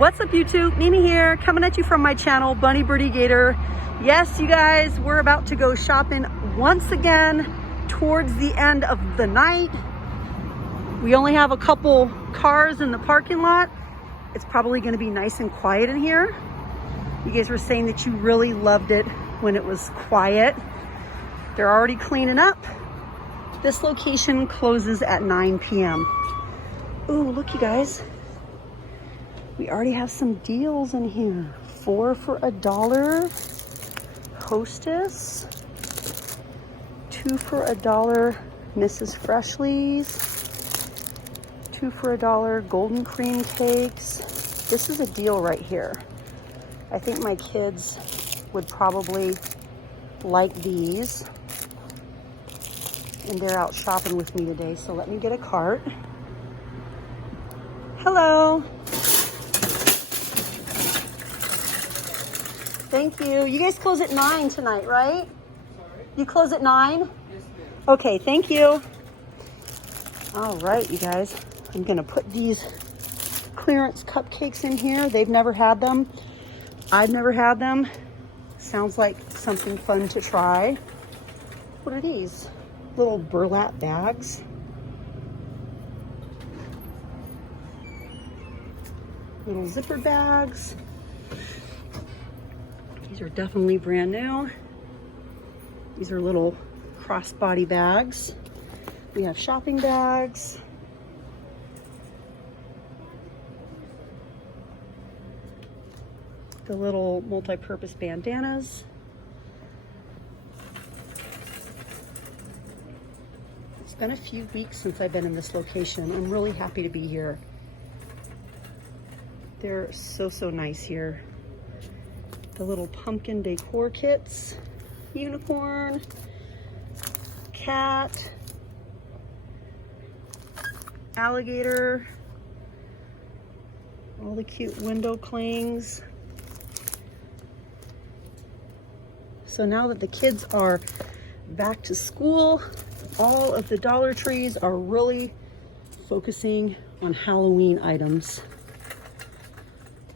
What's up YouTube? Mimi here, coming at you from my channel, Bunny Birdy Gator. Yes, you guys, we're about to go shopping once again towards the end of the night. We only have a couple cars in the parking lot. It's probably gonna be nice and quiet in here. You guys were saying that you really loved it when it was quiet. They're already cleaning up. This location closes at 9 p.m. Ooh, look you guys. We already have some deals in here. 4 for $1. Hostess. 2 for $1. Mrs. Freshly's. 2 for $1. Golden cream cakes. This is a deal right here. I think my kids would probably like these. And they're out shopping with me today, so let me get a cart. Hello. Thank you. You guys close at 9 tonight, right? Sorry? You close at 9? Yes, ma'am. Okay, thank you. All right, you guys. I'm gonna put these clearance cupcakes in here. They've never had them. I've never had them. Sounds like something fun to try. What are these? Little burlap bags. Little zipper bags. These are definitely brand new. These are little crossbody bags. We have shopping bags. The little multi-purpose bandanas. It's been a few weeks since I've been in this location. I'm really happy to be here. They're so nice here. The little pumpkin decor kits, unicorn, cat, alligator, all the cute window clings. So now that the kids are back to school, all of the Dollar Trees are really focusing on Halloween items.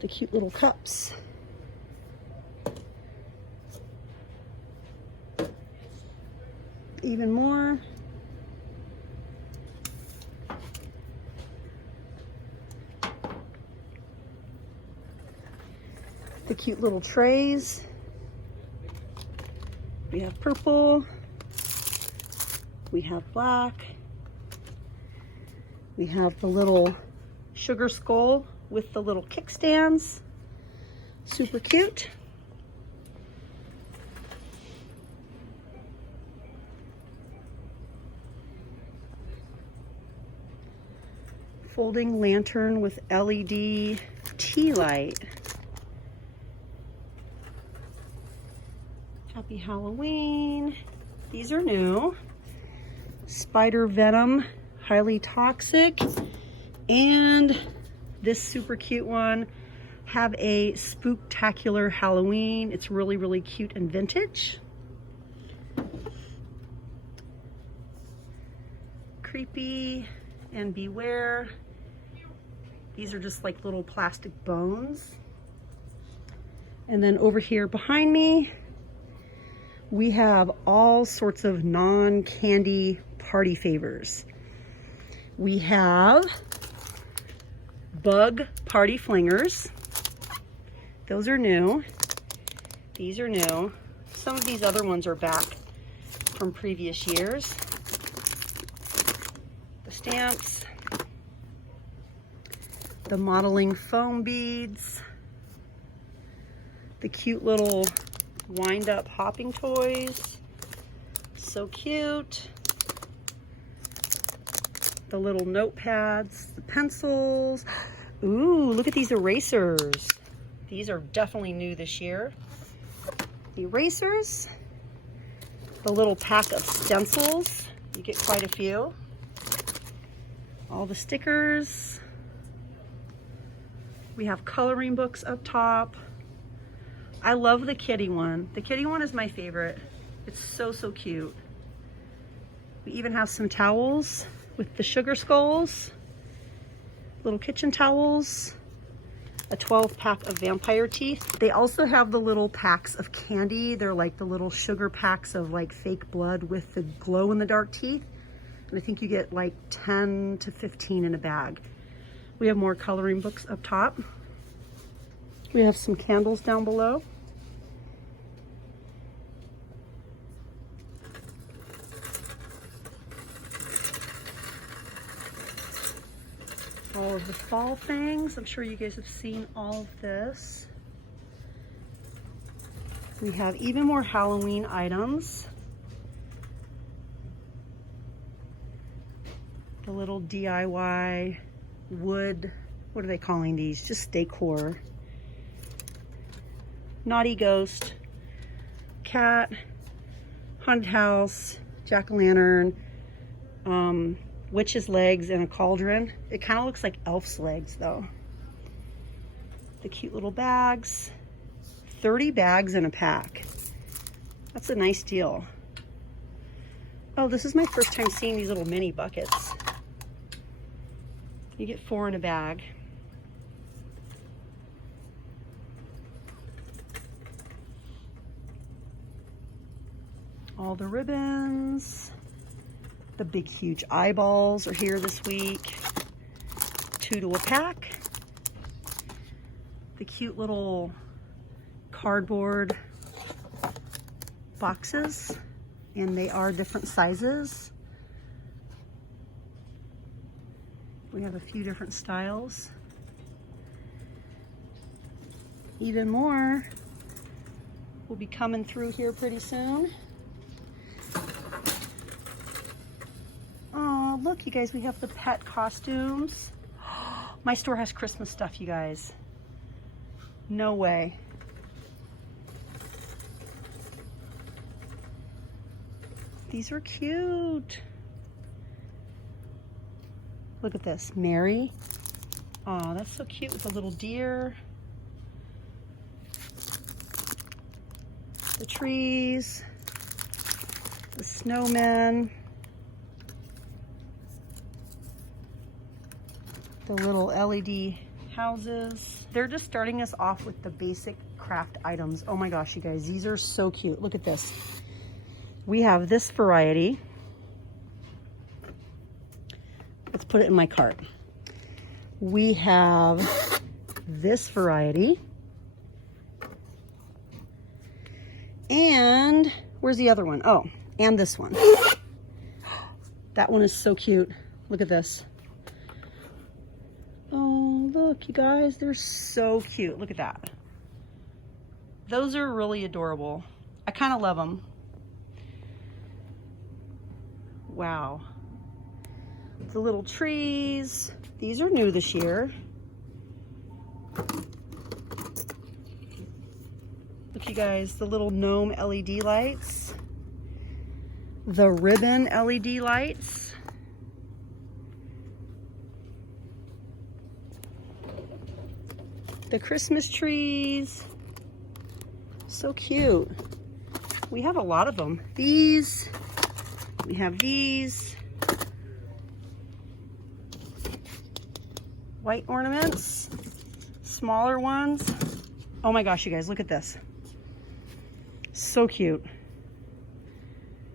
The cute little cups. Even more. The cute little trays. We have purple. We have black. We have the little sugar skull with the little kickstands. Super cute. Folding lantern with LED tea light. Happy Halloween. These are new. Spider venom, highly toxic. And this super cute one, have a spooktacular Halloween. It's really cute and vintage. Creepy and beware. These are just like little plastic bones. And then over here behind me, we have all sorts of non-candy party favors. We have bug party flingers. Those are new. These are new. Some of these other ones are back from previous years. The stamps. The modeling foam beads. The cute little wind-up hopping toys. So cute. The little notepads, the pencils. Ooh, look at these erasers. These are definitely new this year. The erasers. The little pack of stencils. You get quite a few. All the stickers. We have coloring books up top. I love the kitty one. The kitty one is my favorite. It's so cute. We even have some towels with the sugar skulls, little kitchen towels, a 12 pack of vampire teeth. They also have the little packs of candy. They're like the little sugar packs of like fake blood with the glow in the dark teeth. And I think you get like 10 to 15 in a bag. We have more coloring books up top. We have some candles down below. All of the fall things. I'm sure you guys have seen all of this. We have even more Halloween items. The little DIY wood, what are they calling these? Just decor. Naughty ghost, cat, haunted house, jack-o'-lantern, witch's legs, and a cauldron. It kind of looks like elf's legs though. The cute little bags. 30 bags in a pack. That's a nice deal. Oh, this is my first time seeing these little mini buckets. You get 4 in a bag. All the ribbons. The big, huge eyeballs are here this week. 2 to a pack. The cute little cardboard boxes, and they are different sizes. We have a few different styles. Even more will be coming through here pretty soon. Oh, look, you guys, we have the pet costumes. My store has Christmas stuff, you guys. No way. These are cute. Look at this, Mary. Oh, that's so cute with the little deer. The trees, the snowmen, the little LED houses. They're just starting us off with the basic craft items. Oh my gosh, you guys, these are so cute. Look at this. We have this variety. Let's put it in my cart. We have this variety. And where's the other one? Oh, and this one. That one is so cute. Look at this. Oh, look, you guys, they're so cute. Look at that. Those are really adorable. I kind of love them. Wow. The little trees. These are new this year. Look, you guys, the little gnome LED lights. The ribbon LED lights. The Christmas trees. So cute. We have a lot of them. These. We have these. White ornaments. Smaller ones. Oh my gosh, you guys, look at this. So cute.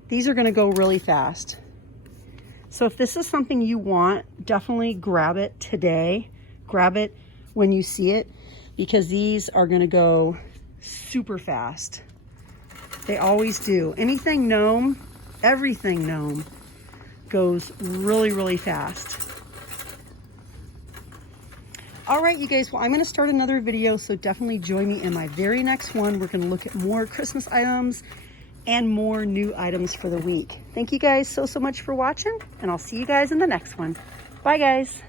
These are gonna go really fast. So if this is something you want, definitely grab it today. Grab it when you see it, because these are gonna go super fast. They always do. Anything gnome, everything gnome goes really, really fast. All right, you guys, well, I'm gonna start another video, so definitely join me in my very next one. We're gonna look at more Christmas items and more new items for the week. Thank you guys so much for watching, and I'll see you guys in the next one. Bye, guys.